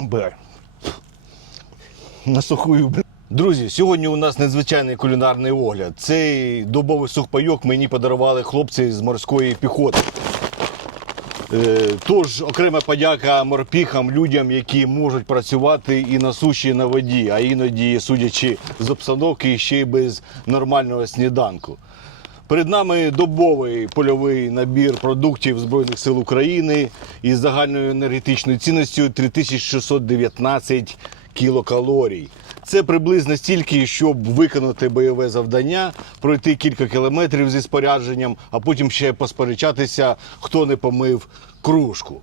Бля. Насухую. Друзі, сьогодні у нас надзвичайний кулінарний огляд. Цей дубовий сухпайок мені подарували хлопці з морської піхоти. Тож, окрема подяка морпіхам, людям, які можуть працювати і на суші, і на воді, а іноді, судячи з обстановки, ще й без нормального сніданку. Перед нами добовий польовий набір продуктів Збройних сил України із загальною енергетичною цінністю 3619 кілокалорій. Це приблизно стільки, щоб виконати бойове завдання, пройти кілька кілометрів зі спорядженням, а потім ще посперечатися, хто не помив кружку.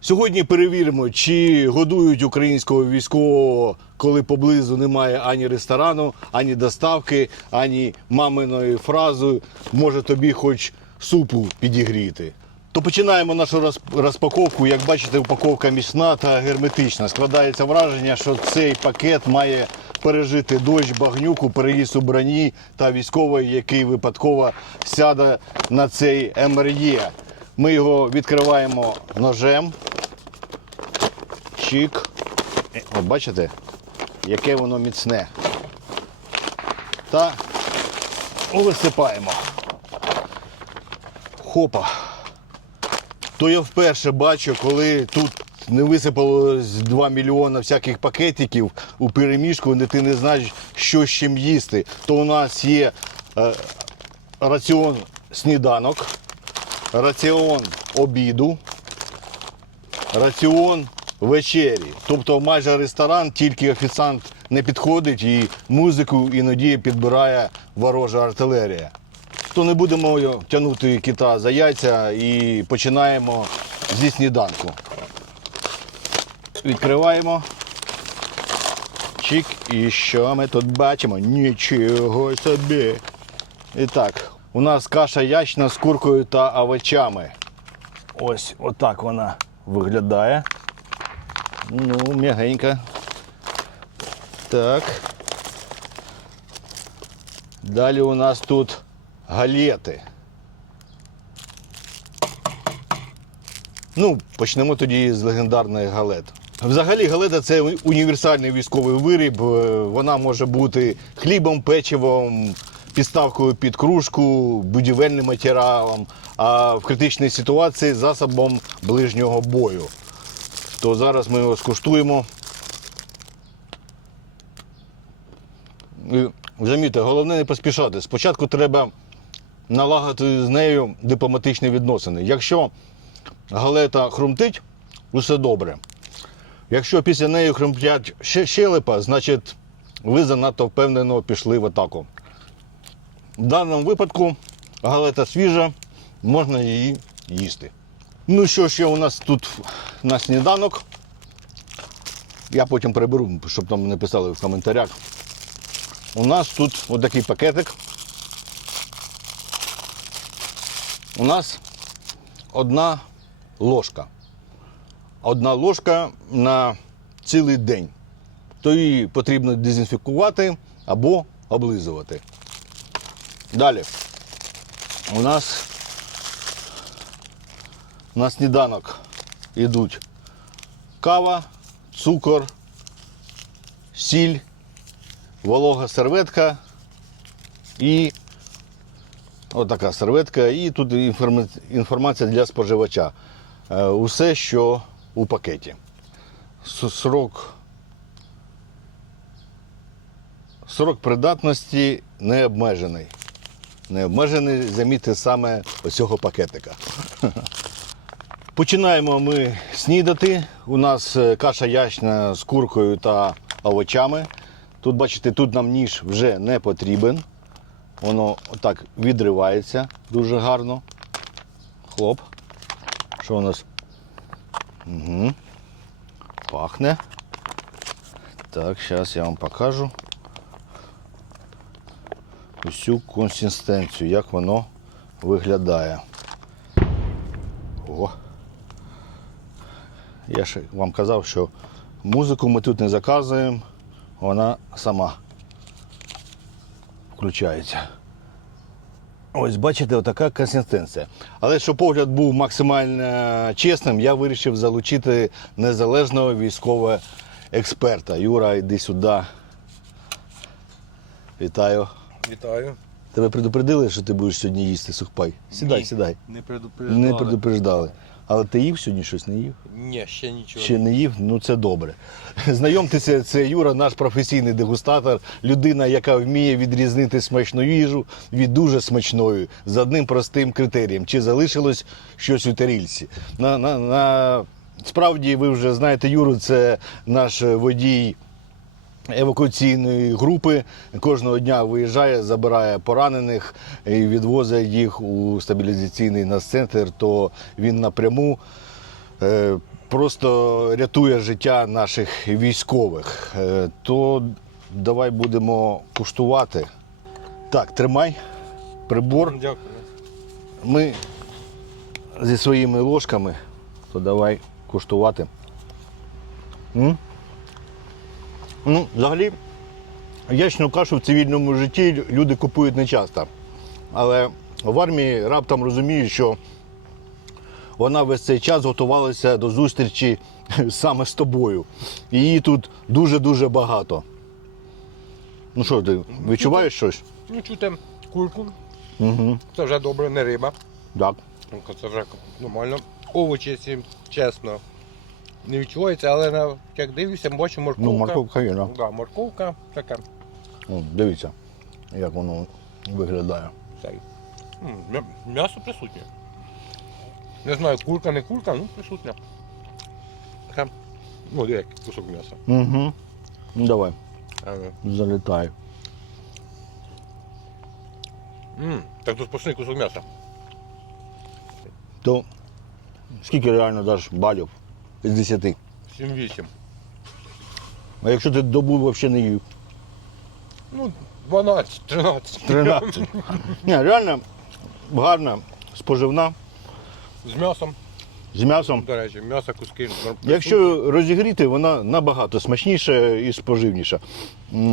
Сьогодні перевіримо, чи годують українського військового, коли поблизу немає ані ресторану, ані доставки, ані маминої фрази «може тобі хоч супу підігріти». То починаємо нашу розпаковку. Як бачите, упаковка міцна та герметична. Складається враження, що цей пакет має пережити дощ, багнюку, переїзд у броні та військовий, який випадково сяде на цей МРЄ. Ми його відкриваємо ножем. Чик. От бачите, яке воно міцне. Та висипаємо. Хопа. То я вперше бачу, коли тут не висипалось 2 мільйони всяких пакетиків у перемішку, де ти не знаєш, що з чим їсти. То у нас є раціон сніданок, раціон обіду, раціон вечері. Тобто майже ресторан, тільки офіціант не підходить і музику іноді підбирає ворожа артилерія. То не будемо тягнути кита за яйця і починаємо зі сніданку. Відкриваємо. Чик. І що ми тут бачимо? Нічого собі. І так, у нас каша ячна з куркою та овочами. Ось отак вона виглядає. Ну, м'ягенька. Так. Далі у нас тут галети. Ну, почнемо тоді з легендарної галет. Взагалі галета – це універсальний військовий виріб. Вона може бути хлібом, печивом, підставкою під кружку, будівельним матеріалом, а в критичній ситуації засобом ближнього бою. То зараз ми його скуштуємо. Замітьте, головне не поспішати. Спочатку треба налагодити з нею дипломатичні відносини. Якщо галета хрумтить, усе добре. Якщо після неї хрумтять щелепа, значить ви занадто впевнено пішли в атаку. В даному випадку галета свіжа, можна її їсти. Ну що ще у нас тут на сніданок? Я потім приберу, щоб там не писали в коментарях. У нас тут отакий пакетик. У нас одна ложка. Одна ложка на цілий день. То її потрібно дезінфікувати або облизувати. Далі. У нас на сніданок йдуть кава, цукор, сіль, волога серветка і отака серветка. І тут інформація для споживача. Усе, що у пакеті. Срок придатності не обмежений. Не обмежений, замітьте, саме ось цього пакетика. Починаємо ми снідати. У нас каша ячна з куркою та овочами. Тут, бачите, тут нам ніж вже не потрібен. Воно отак відривається дуже гарно. Хлоп. Що у нас? Угу. Пахне. Так, зараз я вам покажу усю консистенцію, як воно виглядає. О. Я ж вам казав, що музику ми тут не заказуємо, вона сама включається. Ось, бачите, отака консистенція. Але щоб погляд був максимально чесним, я вирішив залучити незалежного військового експерта. Юра, йди сюди. Вітаю. Вітаю. Тебе предупредили, що ти будеш сьогодні їсти сухпай? Сідай, Ні, сідай. Не предупреждали. Не предупреждали. Але ти їв сьогодні щось, не їв? Ні, ще нічого. Ще не їв? Ну це добре. Знайомтеся, це Юра, наш професійний дегустатор, людина, яка вміє відрізнити смачну їжу від дуже смачної за одним простим критерієм, чи залишилось щось у тарільці. Справді, ви вже знаєте Юру, це наш водій евакуаційної групи. Кожного дня виїжджає, забирає поранених і відвозить їх у стабілізаційний наццентр, то він напряму просто рятує життя наших військових. То давай будемо куштувати. Так, тримай прибор. Дякую. Ми зі своїми ложками, то давай куштувати. Ну, взагалі, ячну кашу в цивільному житті люди купують не часто. Але в армії раптом розуміють, що вона весь цей час готувалася до зустрічі саме з тобою. І її тут дуже-дуже багато. Ну що, ти відчуваєш щось? Ну, чути кульку. Угу. Це вже добре, не риба. Так. Це вже нормально. Овочі, ці, чесно, не відчувається, але як дивлюся, бачу морковка. Ну, морковка є, так. Да, морковка така. Дивіться, як воно виглядає. Цей. М'ясо присутнє. Не знаю, курка, не курка, ну присутня. Така, ну, як кусок м'яса. Угу. Ну, давай, залітай. Так тут сплошний кусок м'яса. То скільки реально даш балів з 10? 7-8. А якщо ти добу взагалі не їв? Ну, 12, 13. 13. Ні, реально гарна, споживна, З м'ясом, з м'ясом. до речі, м'ясо, куски. Якщо розігріти, вона набагато смачніша і споживніша.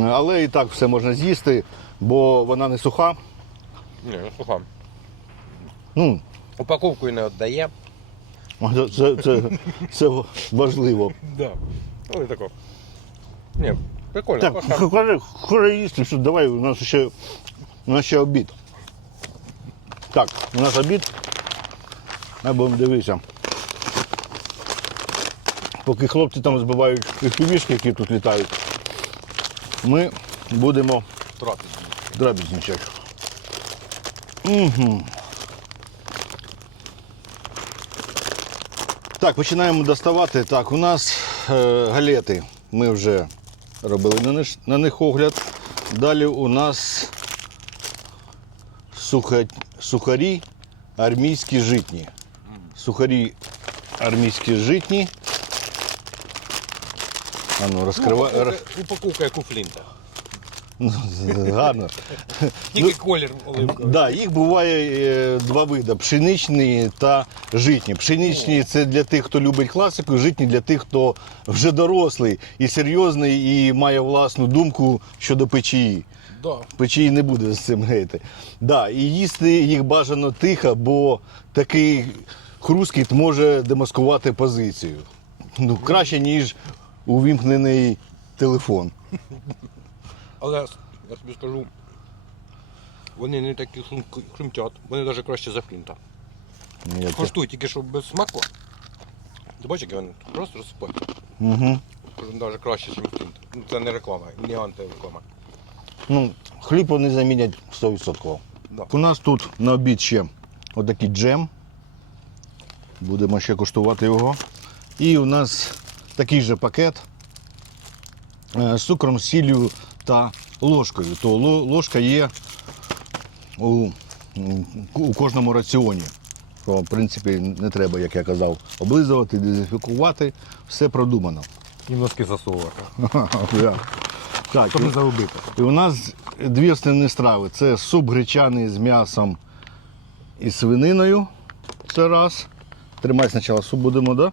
Але і так все можна з'їсти, бо вона не суха. Ні, не суха. Ну, Упаковку не віддає. це важливо. Да. Ну і тако. Ні, прикольно. Так, хора їсти, що давай, у нас ще обід. Так, у нас обід. Ми будемо дивитися. Поки хлопці там збивають півішки, які тут літають, ми будемо драбізничати. Угу. Так, починаємо доставати. Так, у нас галети. Ми вже робили на них огляд. Далі у нас сухарі армійські житні. Сухарі армійські житні. Ану, розкривай. Упаковка як у Флінта. Гарно. Тільки колір оливковий. Да, їх буває два види: пшеничні та житні. Пшеничні – це для тих, хто любить класику, житні – для тих, хто вже дорослий і серйозний, і має власну думку щодо печії. Да. Печії не буде з цим гейти. Да, і їсти їх бажано тихо, бо такий хрускіт може демаскувати позицію. Ну, краще, ніж увімкнений телефон. Але я тобі скажу, вони не такі хрумтять, вони навіть краще за Флінта. Коштуй, тільки що без смаку. Ти бачиш, які вони просто розсипають. Угу. Навіть краще, ніж Флінт. Ну, це не реклама, не антиреклама. Ну, хліб вони замінять 100%. Да. У нас тут на обід ще отакий джем. Будемо ще куштувати його. І у нас такий же пакет з цукром, сіллю та ложкою. То ложка є у кожному раціоні. Що, в принципі, не треба, як я казав, облизувати, дезінфікувати. Все продумано. І носки засовувати. Так, Щоб не загубити. і у нас дві основні страви. Це суп гречаний з м'ясом і свининою. Це раз. Тримай спочатку суп будемо, да?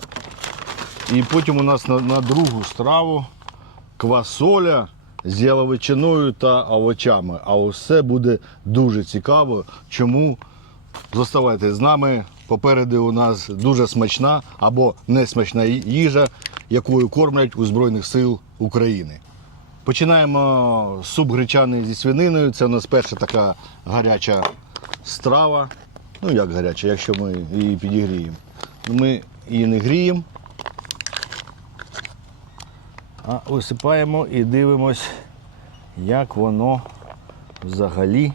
І потім у нас на другу страву квасоля з яловичиною та овочами. А усе буде дуже цікаво. Чому? Зоставайте з нами. Попереду у нас дуже смачна або несмачна їжа, якою кормлять у Збройних сил України. Починаємо з суп гречаний зі свининою. Це у нас перша така гаряча страва. Ну як гаряча, якщо ми її підігріємо. Ми її не гріємо, а висипаємо і дивимось, як воно взагалі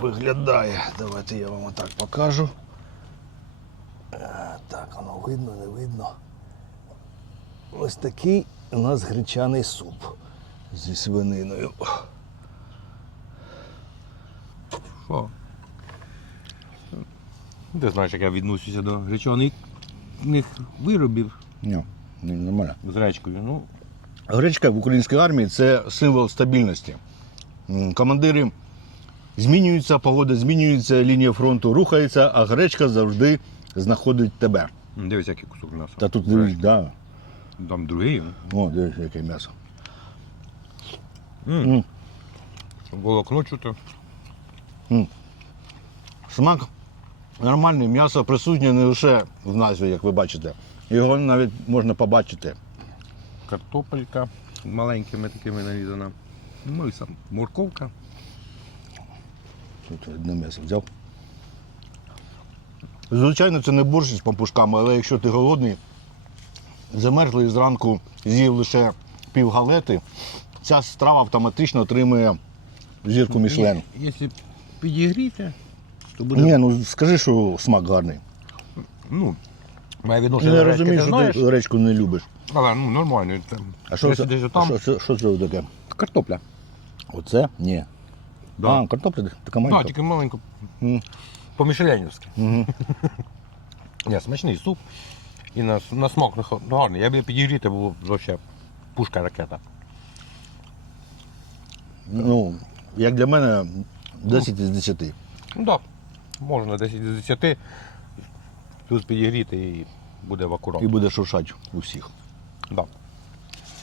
виглядає. Давайте я вам отак покажу. Так, воно видно, не видно. Ось такий у нас гречаний суп зі свининою. Що? Ти знаєш, як я відношуся до гречаних виробів Ні, нормально. з гречкою. Ну, Гречка в українській армії – це символ стабільності. Командири змінюються, погода змінюється, лінія фронту рухається, а гречка завжди знаходить тебе. дивись, який кусок м'яса. Та тут дивись, да. Там другий. О, дивись, яке м'ясо. Волокно чути. Смак нормальний, м'ясо присутнє не лише в назві, як ви бачите. Його навіть можна побачити. Картопелька маленькими такими нарізана. Ну і сам морковка. Тут одне м'ясо взяв. Звичайно, це не борщ з пампушками, але якщо ти голодний, замерзлий зранку з'їв лише півгалети, ця страва автоматично отримує зірку Мішлен. Якщо підігріти, то буде... Ні, ну скажи, що смак гарний. Ну, має відношення Я до гречки, розумію, ти що знаєш. ти гречку не любиш. Але ну, нормально. Це... А що Якщо це, десь там... що це таке? Картопля. Оце? Ні. Да. А, картопля така Так, маленька. тільки маленько. М. По-мішленівськи. Ні, смачний суп. І на смак гарний. Я б підігріти, було взагалі пушка ракета. Ну, як для мене, 10 із 10. Ну так, можна 10 з 10. Тут підігріти і буде в акурат. І буде шуршать у всіх. Да.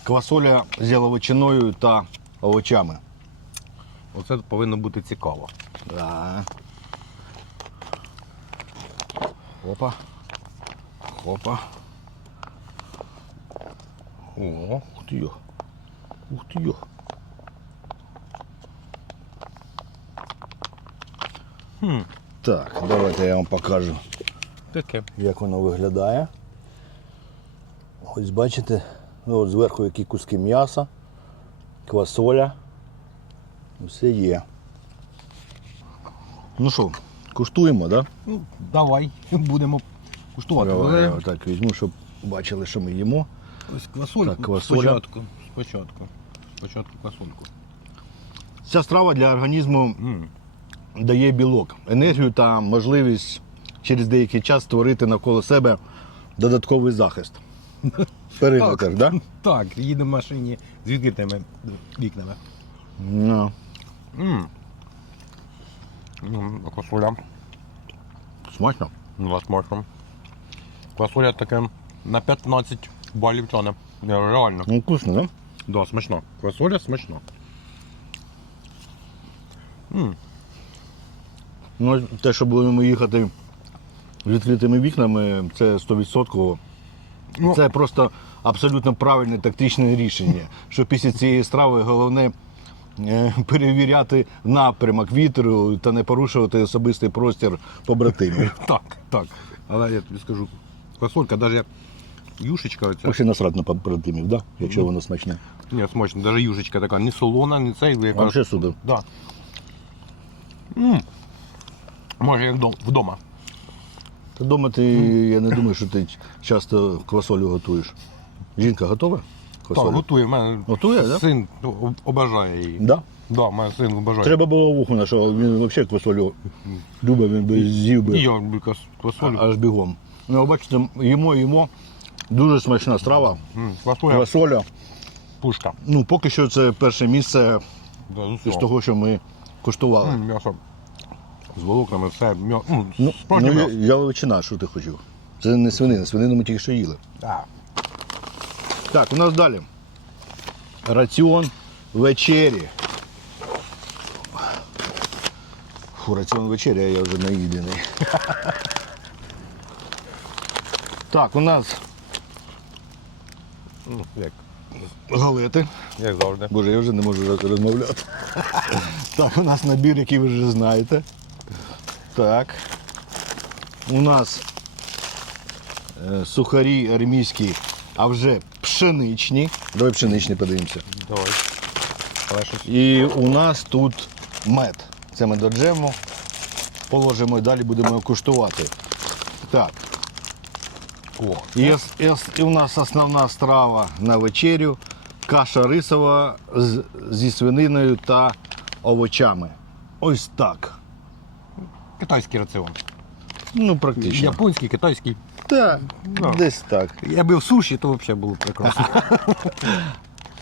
Квасоля з яловичиною та овочами. Оце повинно бути цікаво. Да. Опа. Опа. О, Ух ти йо. Ух ти йо. Так, давайте я вам покажу, таке. як воно виглядає. Ось бачите, ну, от зверху які куски м'яса, квасоля. Все є. Ну що, куштуємо, так? Да? Ну, давай, будемо куштувати. Я Але отак візьму, щоб бачили, що ми їмо. ось квасольку Так, квасоля. Спочатку квасольку. Ця страва для організму дає білок, енергію та можливість через деякий час створити навколо себе додатковий захист. Периметр, так? Так, їдемо в машині з відкритими вікнами. Ну, Квасоля. смачно. Ну, смачно. Квасоля таке на 15 балів тяне. Реально. Ну, вкусно, так? Да, смачно. Квасоля смачно. Ну, те, що будемо їхати з відкритими вікнами, це 100%. Ну, Це просто абсолютно правильне тактичне рішення. Що після цієї страви головне перевіряти напрямок вітру та не порушувати особистий простір побратимів. так. Але я тобі скажу, квасолька, навіть як юшечка, оця, Взагалі насрать на побратимів, да? Якщо воно смачне. ні, смачно, навіть юшечка така, не солона, не цей, яка... Взагалі супер. Да. Може, як вдома. Та дома ти, я не думаю, що ти часто квасолю готуєш. Жінка готова? Так, готує. В мене Готує, да? син обожає її. Да? Да, в мене син обожає. Треба було вуху на що він взагалі квасолю любить, він би з'їв І би я люблю квасолю. аж бігом. Ну, бачите, їмо. Дуже смачна страва. Квасоля Квасоля. пушка. Ну, поки що це перше місце Да, з з усього. того, що ми куштували. М'ясо з волокнами, все. Ну, справді м'ясо. яловичина, що ти хотів? Це не свинина, свинину ми тільки що їли. Да. Так, у нас далі. раціон вечері. Фу, раціон вечері, а я вже наїдений. Так, у нас Ну, галети. як завжди. Боже, я вже не можу розмовляти. Так, у нас набір, який ви вже знаєте. Так. У нас сухарі армійські, а вже пшеничні. Давай пшеничні подивимося. Давай. Але щось. І у нас тут мед. Це ми до джему положимо і далі будемо його куштувати. Так. О, І у нас основна страва на вечерю. Каша рисова зі свининою та овочами. Ось так. китайський раціон. Ну, практично. Японський, китайський. Так, Да. десь так. Якби в суші, то взагалі було прекрасно.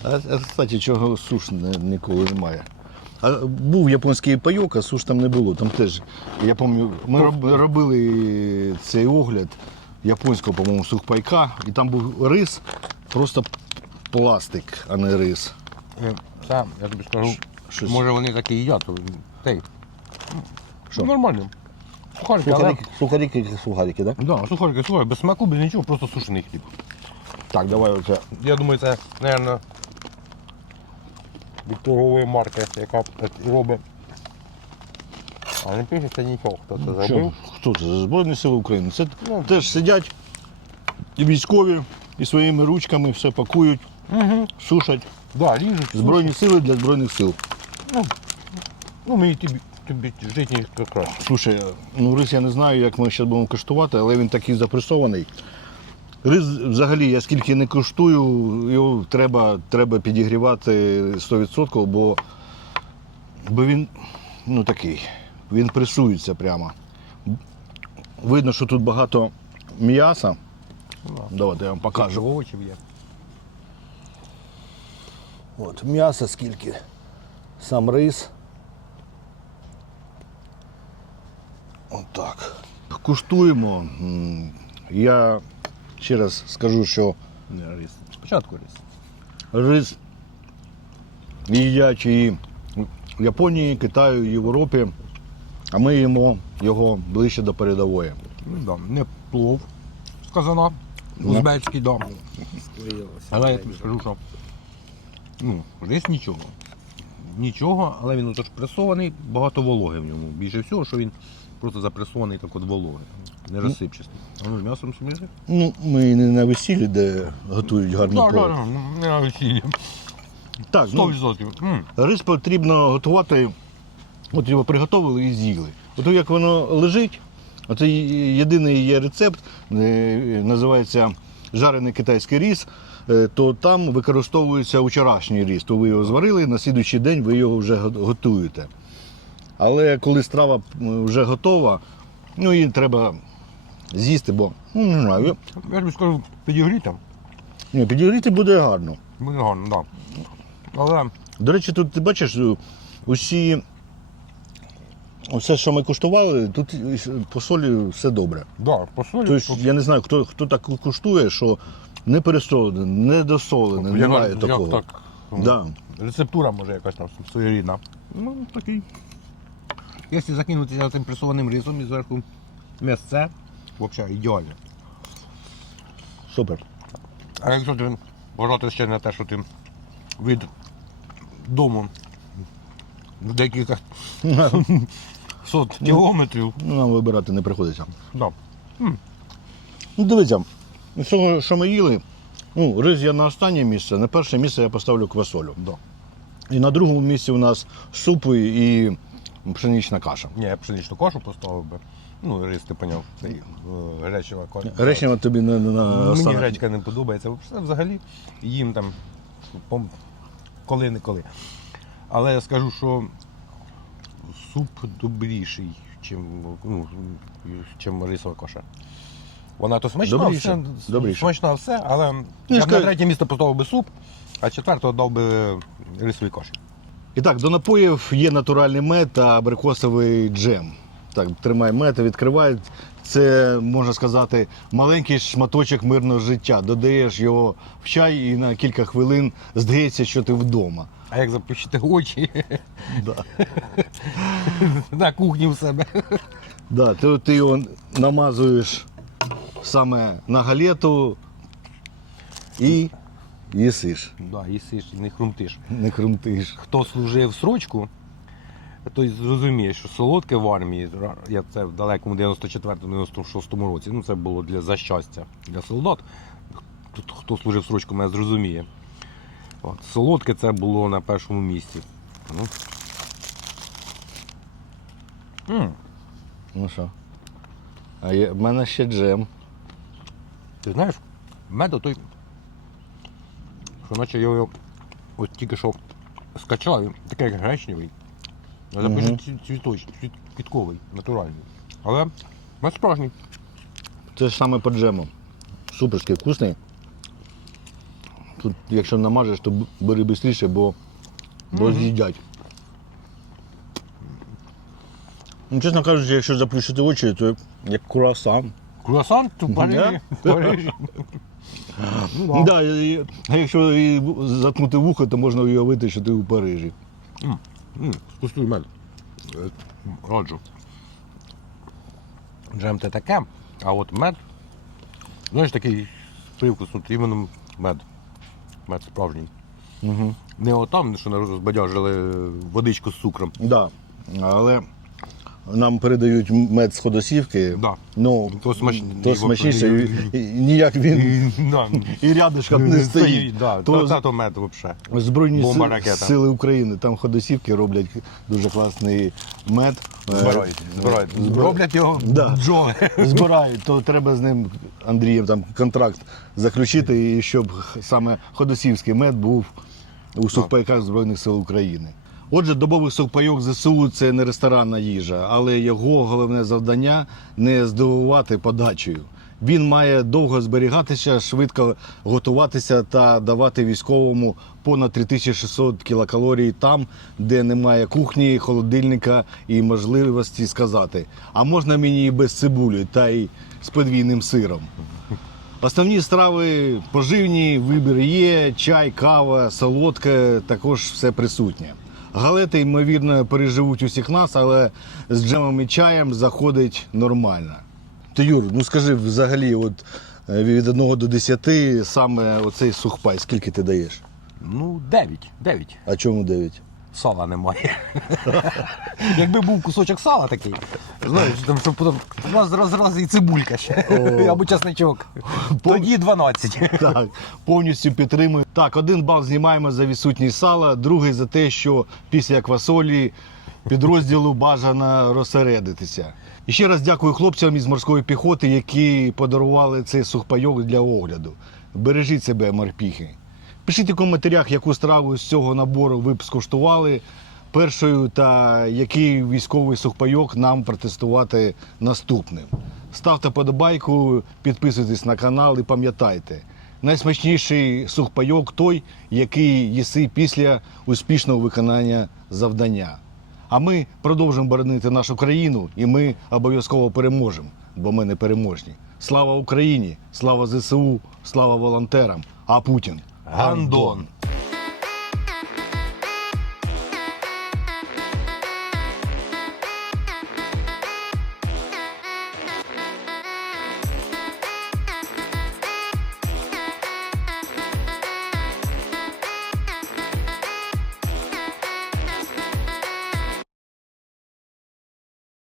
А кстати, чого суш ніколи немає. А був японський пайок, а суш там не було. Там теж, я пам'ятаю, ми робили цей огляд японського, по-моєму, сухпайка, і там був рис, просто пластик, а не рис. Це, я тобі скажу, Щось. може вони такі їдять. Тей. Що? Нормально. Сухарики, але... Сухарики, так? Да, сухарики, без смаку, без нічого, просто сушений хліб. Так, давай оце. Я думаю, це, мабуть, від торгової марки, яка так і робить. А не пишеться нічого, хто це Що? зробив. Хто це? Збройні Сили України. Це Ну. теж сидять і військові і своїми ручками все пакують, сушать. Да, ріжуть. Збройні сили для Збройних сил. Ну, мені тобі жити краще. Слушай, ну рис я не знаю, як ми зараз будемо коштувати, але він такий запресований. Рис взагалі, я скільки не коштую, його треба підігрівати 100%, бо він ну такий, він пресується прямо. Видно, що тут багато м'яса. Давайте я вам покажу. Овочів є. От, м'яса скільки, сам рис. Отак. Куштуємо. Я ще раз скажу, що Не, рис. Спочатку рис. рис їдять і в Японії, Китаю, Європі, а ми їмо його ближче до передової. Ну, да, не плов з казана, узбецький, да. Але я тобі скажу, що ну, рис нічого. Нічого, але він отож пресований, багато вологи в ньому. Більше всього, що він просто запресований так от вологи, не розсипчастий. А ну, з м'ясом сміжи? Ну, ми не на весіллі, де готують гарний Так, плов. так, не на весіллі. Так, ну, 100%. рис потрібно готувати, от його приготували і з'їли. От як воно лежить, це єдиний є рецепт, називається жарений китайський рис, то там використовується вчорашній рис. То ви його зварили, на слідуючий день ви його вже готуєте. Але коли страва вже готова, ну її треба з'їсти, бо ну, не знаю. Я тобі скажу, підігріти, Ні, підігріти буде гарно. буде гарно, так. Да. Але До речі, тут ти бачиш, все, що ми куштували, тут по солі все добре. да, по солі. Тобто, я не знаю, хто так куштує, що не пересолене, не досолене, немає такого. Так, Да. рецептура може якась там своєрідна. Ну, такий. Якщо закинути цим пресованим рисом і зверху м'ясце, взагалі ідеально. Супер. А якщо ти вважати ще на те, що ти від дому в декілька сот кілометрів. Ну, нам вибирати не приходиться. Да. Ну, дивіться, з того, що ми їли, ну, рис я на останнє місце, на перше місце я поставлю квасолю. Да. І на другому місці у нас супи і пшенична каша. Ні, я пшеничну кашу поставив би. Ну, рис, ти поняв, цей гречева каша. Гречнева тобі на Мені останнє. гречка не подобається. Взагалі їм там коли-неколи. Але я скажу, що суп добріший, чим рисова каша. Вона то смачна, Добріше, все, добріше. смачна все, але я б на третє місце поставив би суп, а четвертого дав би рисовій каші. І так, до напоїв є натуральний мед та абрикосовий джем. так, тримай мед, відкривають. Це, можна сказати, маленький шматочок мирного життя. Додаєш його в чай і на кілька хвилин здається, що ти вдома. А як запущити очі Да. на кухні в себе. Да, ти його намазуєш саме на галету і їсиш, Да, їсиш і не хрумтиш. не хрумтиш. Хто служив срочку, той зрозуміє, що солодке в армії, я це в далекому 94-96 році, ну це було за щастя для солдат. Тут хто служив срочку, мене зрозуміє. От, солодке це було на першому місці. Ну. Ну що? А в мене ще джем. Ти знаєш, мед той, що наче його от тільки що скачав, він такий як гречневий. Але пише квітковий, натуральний. Але мед справжній. Це ж саме по джему. Суперський, вкусний. Тут, якщо намажеш, то бери швидше, бо з'їдять. Ну, чесно кажучи, якщо заплющити очі, то як круасан. Круасан в Парижі. В Парижі. Ну, да. Да, а якщо і заткнути вухо, то можна уявити, що ти у Парижі. Скуштуй мед. Раджу. Джем це таке, а от мед, знаєш, такий привкус, от іменно мед. Мед справжній. Угу. Не отам, що розбадяжили водичку з цукром. Да. Але нам передають мед з Ходосівки. Да. Ну, То смачніше, і ніяк він і рядишком не стоїть. Да. То То мед взагалі. Збройні Бомба ракета. сили України, там Ходосівки роблять дуже класний мед. Збирають. Роблять його Да. бджоли. Збирають, то треба з ним, Андрієм, там контракт заключити, і щоб саме Ходосівський мед був у сухпайках Збройних сил України. Отже, добовий сухпайок ЗСУ – це не ресторанна їжа, але його головне завдання – не здивувати подачею. Він має довго зберігатися, швидко готуватися та давати військовому понад 3600 кілокалорій там, де немає кухні, холодильника і можливості сказати, а можна мені і без цибулі, та й з подвійним сиром. Основні страви поживні, вибір є, чай, кава, солодке, також все присутнє. Галети, ймовірно, переживуть усіх нас, але з джемом і чаєм заходить нормально. Ти, Юр, ну скажи взагалі, от від 1 до 10 саме оцей сухпай, скільки ти даєш? Ну, 9. А чому 9? Сала немає. Якби був кусочок сала такий, знаєш, там, щоб потім раз і цибулька ще, або чесничок. Тоді 12. Так, повністю підтримую. Так, 1 бал знімаємо за відсутність сала, другий за те, що після квасолі підрозділу бажано розсередитися. І ще раз дякую хлопцям із морської піхоти, які подарували цей сухпайок для огляду. Бережіть себе, морпіхи. Пишіть у коментарях, яку страву з цього набору ви б скуштували першою та який військовий сухпайок нам протестувати наступним. Ставте подобайку, підписуйтесь на канал і пам'ятайте, найсмачніший сухпайок той, який їси після успішного виконання завдання. А ми продовжимо боронити нашу країну і ми обов'язково переможемо, бо ми непереможні. Слава Україні, слава ЗСУ, слава волонтерам, а Путін Гандон.